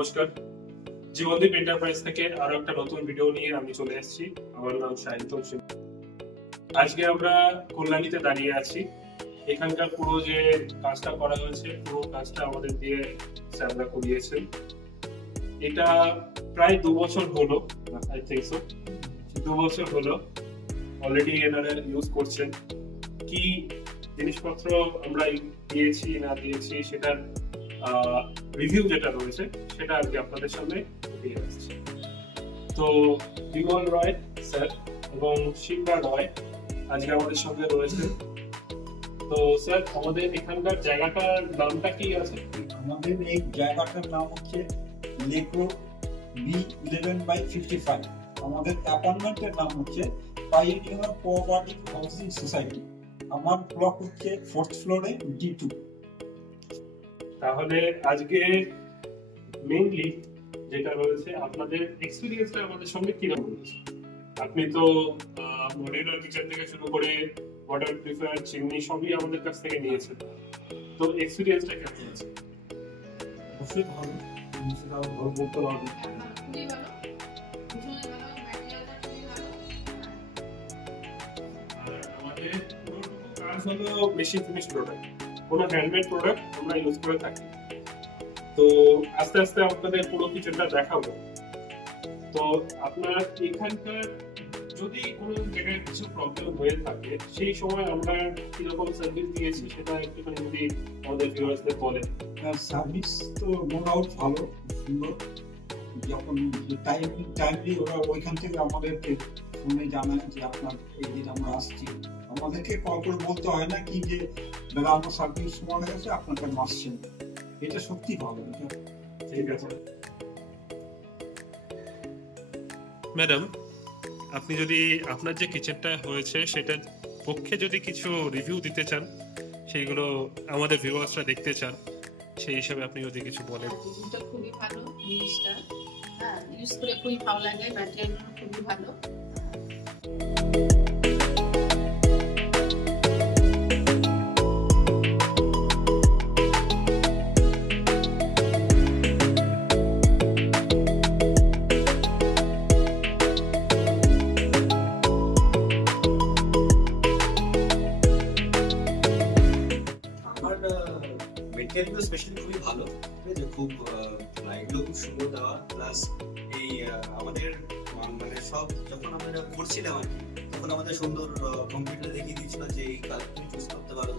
নমস্কার, জীবনদীপ এন্টারপ্রাইজ থেকে আরো একটা নতুন ভিডিও নিয়ে আমি চলে এসেছি। আমার নাম সাহিত্যম সিং। আজকে আমরা কল্যাণীতে দাঁড়িয়ে আছি। এখানকার পুরো যে কাজটা করা হয়েছে, পুরো কাজটা আমাদের দিয়ে স্যাররা করিয়েছেন। এটা প্রায় 2 বছর হলো, আই থিংক সো 2 বছর হলো অলরেডি এনারা ইউজ করছেন। কি জিনিসপত্র আমরা দিয়েছি না দিয়েছি সেটার রিভিউ যেটা রয়েছে সেটা আজকে আপনাদের সামনে দিয়ে আসছি। তো বিমল রয় স্যার এবং শিবরা রয় আজকে আমাদের সঙ্গে রয়েছে। তো স্যার, আমাদের এখানকার জায়গাটার নামটা কি আছে? আমাদের এই জায়গাটার নাম হচ্ছে লেকো B11/55। আমাদের অ্যাপার্টমেন্টের নাম হচ্ছে পাইওনিয়ার কোঅপারেটিভ হাউসিং সোসাইটি। আমার ব্লক হচ্ছে 4th ফ্লোরে D2। তাহলে আজকে মেইনলি যেটা রয়েছে, আপনাদের এক্সপেরিয়েন্সটা আমাদের সঙ্গে কিরকম রয়েছে? আপনি তো মডিউলার কিচেন থেকে শুরু করে ওয়াটার প্রিফার, চিমনি সবই আমাদের কাছ থেকে নিয়েছেন। তো এক্সপেরিয়েন্সটা কেমন আছে? অবশ্যই ভালো, সেটা ভালো বলতে পারবো। আর আমাদের পুরোটুকু কাজ হলো মেশিন ফিনিশ প্রোডাক্ট, কোনো হ্যান্ডমেড প্রোডাক্ট আমরা ইউজ করে থাকি। তো আস্তে আস্তে আপনাদের পুরো কিচেনটা দেখাবো। তো আপনার এখানকার যদি কোনো জায়গায় কিছু প্রবলেম হয়ে থাকে, সেই সময় আমরা কিরকম সার্ভিস দিয়েছি সেটা একটুখানি যদি আমাদের ভিউয়ার্সদের বলেন। সার্ভিস তো নো ডাউট ভালো, সুন্দর। যখন টাইমলি ওরা ওইখান থেকে আমাদেরকে ফোনে জানায় যে আপনার এই দিন আমরা আসছি। আমাদেরকে কল করে বলতে হয় না কি যে দাদা আমার সার্ভিস সময় হয়ে গেছে, আপনার কেন আসছেন। এটা সত্যি ভালো। ঠিক আছে ম্যাডাম, আপনি যদি আপনার যে কিচেনটা হয়েছে সেটার পক্ষে যদি কিছু রিভিউ দিতে চান, সেইগুলো আমাদের ভিউয়ার্সরা দেখতে চান, সেই হিসাবে আপনি যদি কিছু বলেন। জিনিসটা খুবই ভালো, জিনিসটা ইউজ করে খুবই ভালো লাগে, ম্যাটেরিয়ালগুলো খুবই ভালো। মেটেরিয়ালগুলো স্পেশালি খুবই ভালো, ঠিক আছে। খুব লাইটগুলো খুব সুন্দর দেওয়া, প্লাস এই আমাদের মানে সব যখন আমরা করছিলাম আর কি, তখন আমাদের সুন্দর কম্পিউটার দেখিয়ে দিয়েছিল যে এই কালার তুমি চুজ করতে পারো,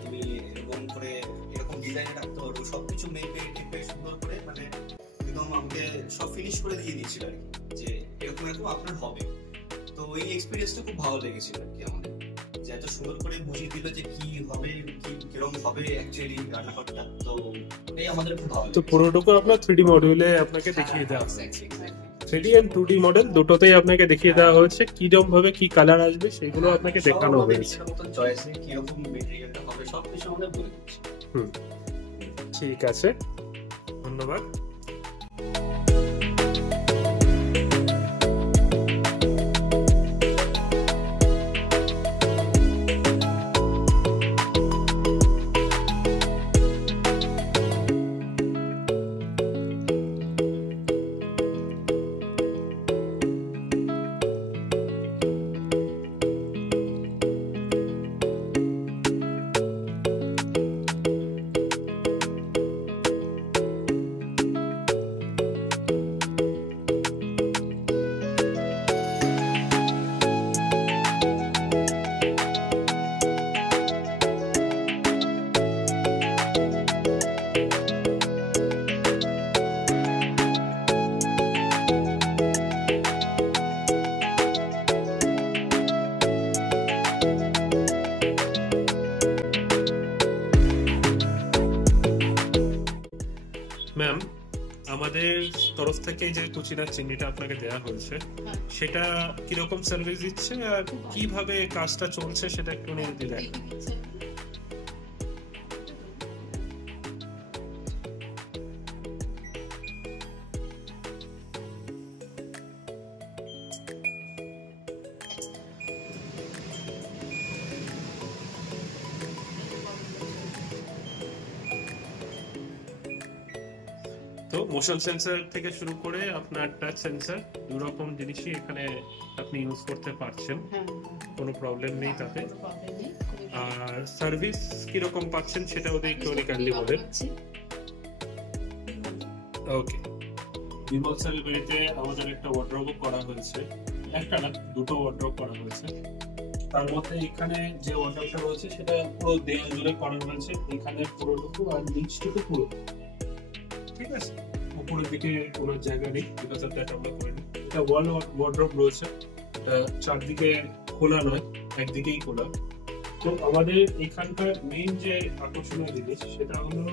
তুমি এরকম করে এরকম ডিজাইন রাখতে পারো, সবকিছু মেপে টেপে সুন্দর করে মানে একদম আমাকে সব ফিনিশ করে দিয়ে দিয়েছিল আর কি, যে এরকম এরকম আপনার হবে। তো এই এক্সপিরিয়েন্সটা খুব ভালো লেগেছিল আর কি আমাদের, যে এত সুন্দর করে বুঝিয়ে দিল যে কি হবে, কি কিরকম হবে অ্যাকচুয়ালি রান্নাঘরটা। তো এই আমাদের খুব ভালো। তো পুরোটুকু আপনার 3D মডিউলে আপনাকে দেখিয়ে দেওয়া হয়েছে। 3D এন্ড 2D মডেল দুটোতেই আপনাকে দেখিয়ে দেওয়া হয়েছে, কিরকম ভাবে কি কালার আসবে সেগুলো আপনাকে দেখানো হয়েছে। চয়েসে কিরকম মেটেরিয়ালটা হবে সবকিছু আমাদের বলে দিচ্ছি। ঠিক আছে, ধন্যবাদ। ম্যাম, আমাদের তরফ থেকে যে কুচিনার চিমনিটা আপনাকে দেওয়া হয়েছে সেটা কিরকম সার্ভিস দিচ্ছে আর কিভাবে কাজটা চলছে সেটা একটু নিয়ে দিলেন। তো তো মোশন সেন্সর থেকে শুরু করে আপনার টাচ সেন্সর দুরকম জিনিসই এখানে আপনি ইউজ করতে পারছেন, হ্যাঁ কোনো প্রবলেম নেই তাতে। কোনো প্রবলেম নেই। আর সার্ভিস কিরকম পাচ্ছেন সেটা ওদের একটু কাইন্ডলি বলেন। ওকে, বিমল স্যারের বাড়িতে আমাদের একটা ওয়ার্ড্রোব করা হয়েছে, একটা না দুটো ওয়ার্ড্রোব করা হয়েছে। তার মধ্যে এখানে যে ওয়ার্ড্রোবটা রয়েছে সেটা পুরো দেয়াল জুড়ে করা হয়েছে, এখানে পুরোটুকু আর নিচটুকু পুরো, ঠিক আছে। উপরের দিকে কোনো জায়গা নেই, বিকজ অফ দ্যাট আমরা করিনি। এটা ওয়াল ওয়ার্ড্রোব রয়েছে, এটা চারদিকে খোলা নয়, একদিকেই খোলা। তো আমাদের এখানকার মেইন যে আকর্ষণীয় জিনিস সেটা হলো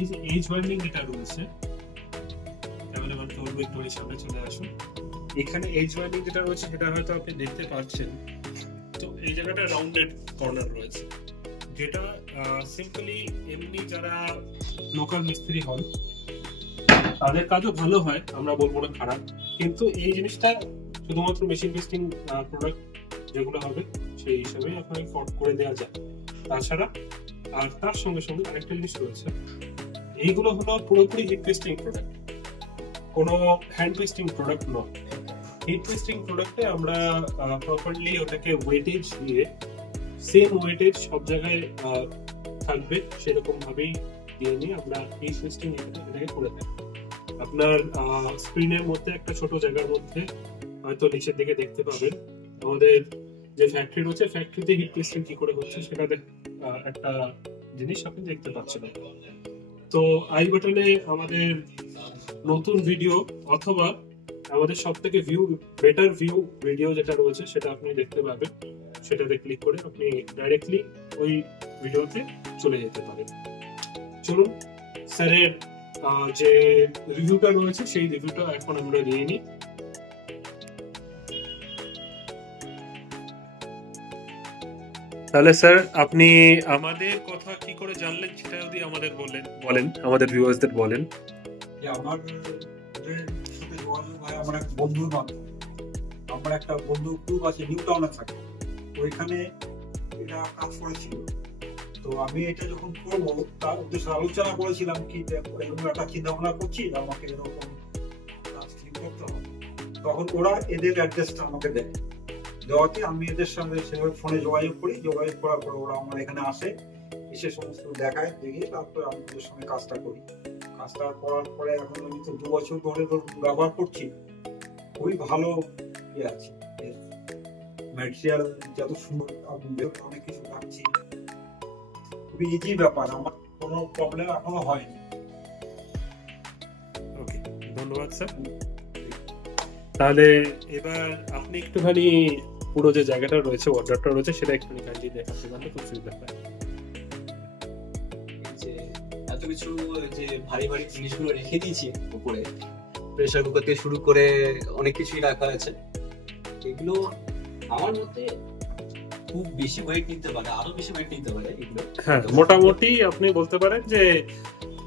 এই যে এজ ওয়ার্নিং যেটা রয়েছে, ক্যামেরাম্যান বলবো একটু সামনে চলে আসুন। এখানে এজ ওয়ার্নিং যেটা রয়েছে সেটা হয়তো আপনি দেখতে পাচ্ছেন। তো এই জায়গাটা রাউন্ডেড কর্নার রয়েছে, যেটা সিম্পলি এমনি যারা লোকাল মিস্ত্রি হন তাদের কাজও ভালো হয়, আমরা বলবো না খারাপ, কিন্তু এই জিনিসটা শুধুমাত্র মেশিন টেস্টিং প্রোডাক্ট যেগুলো হবে সেই হিসাবে আপনাকে করে দেওয়া যায়। তাছাড়া আর তার সঙ্গে সঙ্গে আরেকটা জিনিস রয়েছে, এইগুলো হলো পুরোপুরি হিট টেস্টিং প্রোডাক্ট, কোনো হ্যান্ড টেস্টিং প্রোডাক্ট নয়। হিট টেস্টিং প্রোডাক্টে আমরা প্রপারলি ওটাকে ওয়েটেজ দিয়ে সেম ওয়েটেজ সব জায়গায় থাকবে সেরকম ভাবেই দিয়ে নিয়ে আমরা হিট টেস্টিং এটাকে করে থাকি। আপনার স্ক্রিনের মধ্যে একটা ছোট জায়গার মধ্যে হয়তো নিচের দিকে দেখতে পাবেন আমাদের যে ফ্যাক্টরি রয়েছে, ফ্যাক্টরিতে হিট টেস্টিং কি করে হচ্ছে সেটা একটা জিনিস আপনি দেখতে পাচ্ছেন। তো আই বাটনে আমাদের নতুন ভিডিও অথবা আমাদের সব থেকে বেটার ভিউ ভিডিও যেটা রয়েছে সেটা আপনি দেখতে পাবেন, সেটাতে ক্লিক করে আপনি ডাইরেক্টলি ওই ভিডিওতে চলে যেতে পারেন। চলুন স্যারের যে রিভিউটা রয়েছে সেই রিভিউটা এখন আমরা নিয়ে নিই। তাহলে স্যার আপনি আমাদের কথা কি করে জানলেন সেটা যদি আমাদের বলেন আমাদের ভিউয়ার্সদের বলেন। যে আমার সাথে যোগাযোগ হয় আমার এক বন্ধুর মাধ্যমে। আমার একটা বন্ধু গ্রুপ আছে নিউ টাউনে থাকে, ওইখানে এটা কাজ করেছিল। তো আমি এটা যখন করবো তার উদ্দেশ্যে আলোচনা করেছিলাম কি এরকম একটা চিন্তা ভাবনা করছি, আমাকে এরকম কাজ ঠিক করতে হবে। তখন ওরা এদের অ্যাড্রেসটা আমাকে দেয়, দেওয়াতে আমি এদের সঙ্গে সেভাবে ফোনে যোগাযোগ করি। যোগাযোগ করার পরে ওরা আমার এখানে আসে, এসে সমস্ত দেখায়, দেখিয়ে তারপরে আমি ওদের সঙ্গে কাজটা করি। কাজটা করার পরে এখন আমি তো 2 বছর ধরে ব্যবহার করছি, খুবই ভালো আছে। ম্যাটেরিয়াল যত সুন্দর, অনেক কিছু রাখছি, খুবই ইজি ব্যাপার, আমার কোনো প্রবলেম এখনো হয়নি। ওকে, ধন্যবাদ স্যার। তাহলে এবার আপনি একটুখানি পুরো যে জায়গাটা রয়েছে ওয়ার্ড্রপটা রয়েছে সেটা একটুখানি কাইন্ডলি দেখাতে পারলে খুব সুবিধা হয়। যে এত কিছু যে ভারী ভারী জিনিসগুলো রেখে দিয়েছি উপরে, প্রেসার কুকার থেকে শুরু করে অনেক কিছুই রাখা আছে। এগুলো আমার মতে খুব বেশি ওয়েট নিতে পারে, আরো বেশি ওয়েট নিতে পারে এগুলো। হ্যাঁ, মোটামুটি আপনি বলতে পারেন যে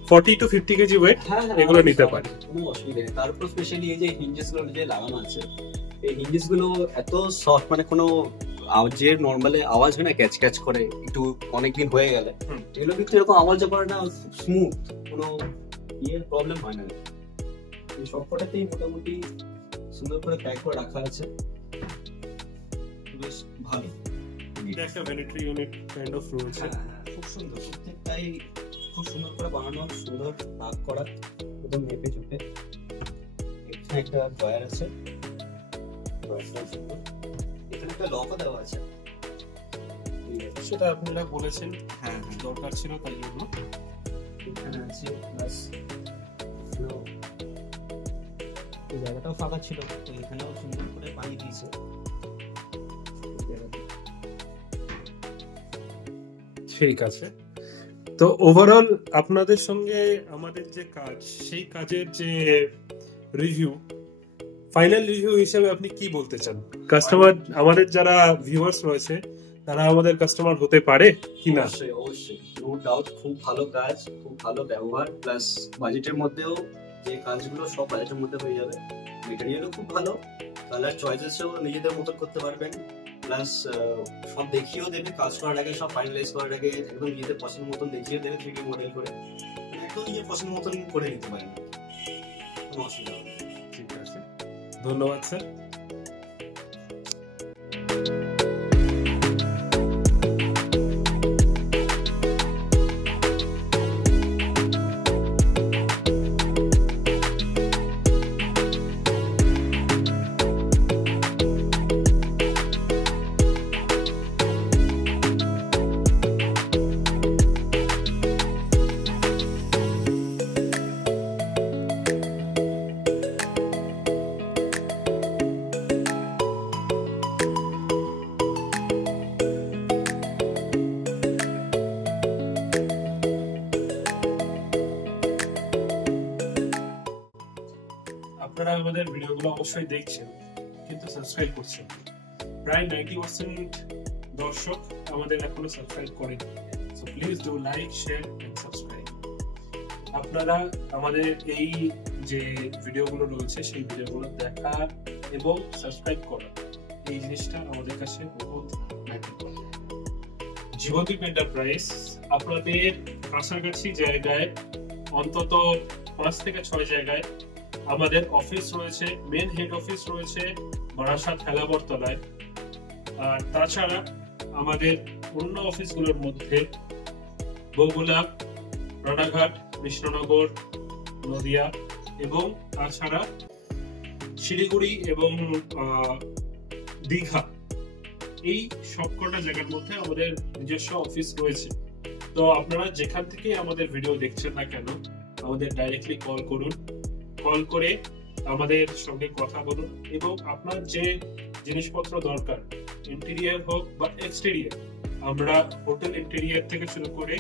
40 to 50 কেজি ওয়েট এগুলো নিতে পারে, কোনো অসুবিধা নেই। তারপর স্পেশালি এই যে হিঞ্জেস গুলো যে লাগানো আছে, এই হিঞ্জেস গুলো এত সফট, মানে কোনো যে নর্মালি আওয়াজ হয় না ক্যাচ ক্যাচ করে একটু অনেকদিন হয়ে গেলে, এগুলো কিন্তু এরকম আওয়াজ করে না, খুব স্মুথ, কোনো প্রবলেম হয় না। এই সবকটাতেই মোটামুটি সুন্দর করে প্যাক করে রাখা আছে, বেশ ভালো। এটা একটা ভ্যানিটরি ইউনিট কাইন্ড অফ রয়েছে, খুব সুন্দর, প্রত্যেকটাই খুব সুন্দর করে বানানো, সুন্দর ভাগ করা, একদম মেপে চুপে। এখানে একটা ড্রয়ার আছে, এখানে একটা লকও দেওয়া আছে, সেটা আপনারা বলেছেন হ্যাঁ দরকার ছিল তাই জন্য এখানে আছে। প্লাস এই জায়গাটাও ফাঁকা ছিল, তো এখানেও সুন্দর করে পানি দিয়েছে। ঠিক আছে। তো ওভারঅল আপনাদের সঙ্গে আমাদের যে কাজ, সেই কাজের যে রিভিউ, ফাইনাল রিভিউ হিসেবে আপনি কি বলতে চান? কাস্টমার, আমাদের যারা ভিউয়ার্স রয়েছে তারা আমাদের কাস্টমার হতে পারে কিনা? অবশ্যই অবশ্যই, নো ডাউট, খুব ভালো কাজ, খুব ভালো ব্যবহার, প্লাস বাজেটের মধ্যেও যে কাজগুলো সব বাজেটের মধ্যে হয়ে যাবে। মেটেরিয়ালও খুব ভালো, কালার চয়েসেসও নিজেদের মতো করতে পারবেন, প্লাস সব দেখিয়েও দেবে কাজ করার আগে, সব ফাইনালাইজ করার আগে একদম নিজেদের পছন্দ মতন দেখিয়ে দেবে 3D মডেল করে, একদম নিজের পছন্দ মতন করে নিতে পারেন। কোনো অসুবিধা হবে না। ঠিক আছে, ধন্যবাদ স্যার। আপনারা আমাদের ভিডিওগুলো অবশ্যই দেখছেন, কিন্তু সাবস্ক্রাইব করছেন। প্রায় 90% দর্শক আমাদের এখনো সাবস্ক্রাইব করেন। So please do like, share and subscribe. আপনারা আমাদের এই যে ভিডিওগুলো রয়েছে সেই ভিডিওগুলো দেখা এবং সাবস্ক্রাইব করা, এই জিনিসটা আমাদের কাছে বহুত ম্যাটার করে। জীবনদীপ এন্টারপ্রাইজ আপনাদের কাছাকাছি জায়গায় অন্তত 5 থেকে 6 জায়গায় আমাদের অফিস রয়েছে। মেন হেড অফিস রয়েছে বারাসাত হেলাবরতলায়। আর তাছাড়া আমাদের অন্য অফিসগুলোর মধ্যে বগুড়া, রানাঘাট, কৃষ্ণনগর, নদিয়া এবং তাছাড়া শিলিগুড়ি এবং দীঘা, এই সবকটা জায়গার মধ্যে আমাদের নিজস্ব অফিস রয়েছে। তো আপনারা যেখান থেকে আমাদের ভিডিও দেখছেন না কেন, আমাদের ডাইরেক্টলি কল করুন। কল করে আমাদের সঙ্গে কথা বলুন এবং আপনার যে জিনিসপত্র দরকার, ইন্টেরিয়ার হোক বা এক্সটেরিয়ার, আমরা হোটেল ইন্টেরিয়ার থেকে শুরু করে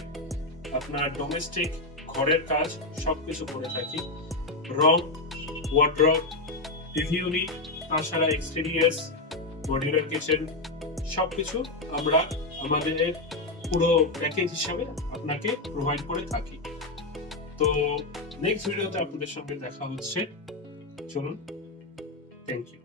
আপনার ডোমেস্টিক ঘরের কাজ সবকিছু করে থাকি। রং, ওয়ার্ড্রপ, টিভি ইউনিট, তাছাড়া এক্সটেরিয়ার্স, মডিউলার কিচেন, সবকিছু আমরা আমাদের পুরো প্যাকেজ হিসাবে আপনাকে প্রোভাইড করে থাকি। তো নেক্সট ভিডিওতে আপনাদের সঙ্গে দেখা হচ্ছে। চলুন, থ্যাংক ইউ।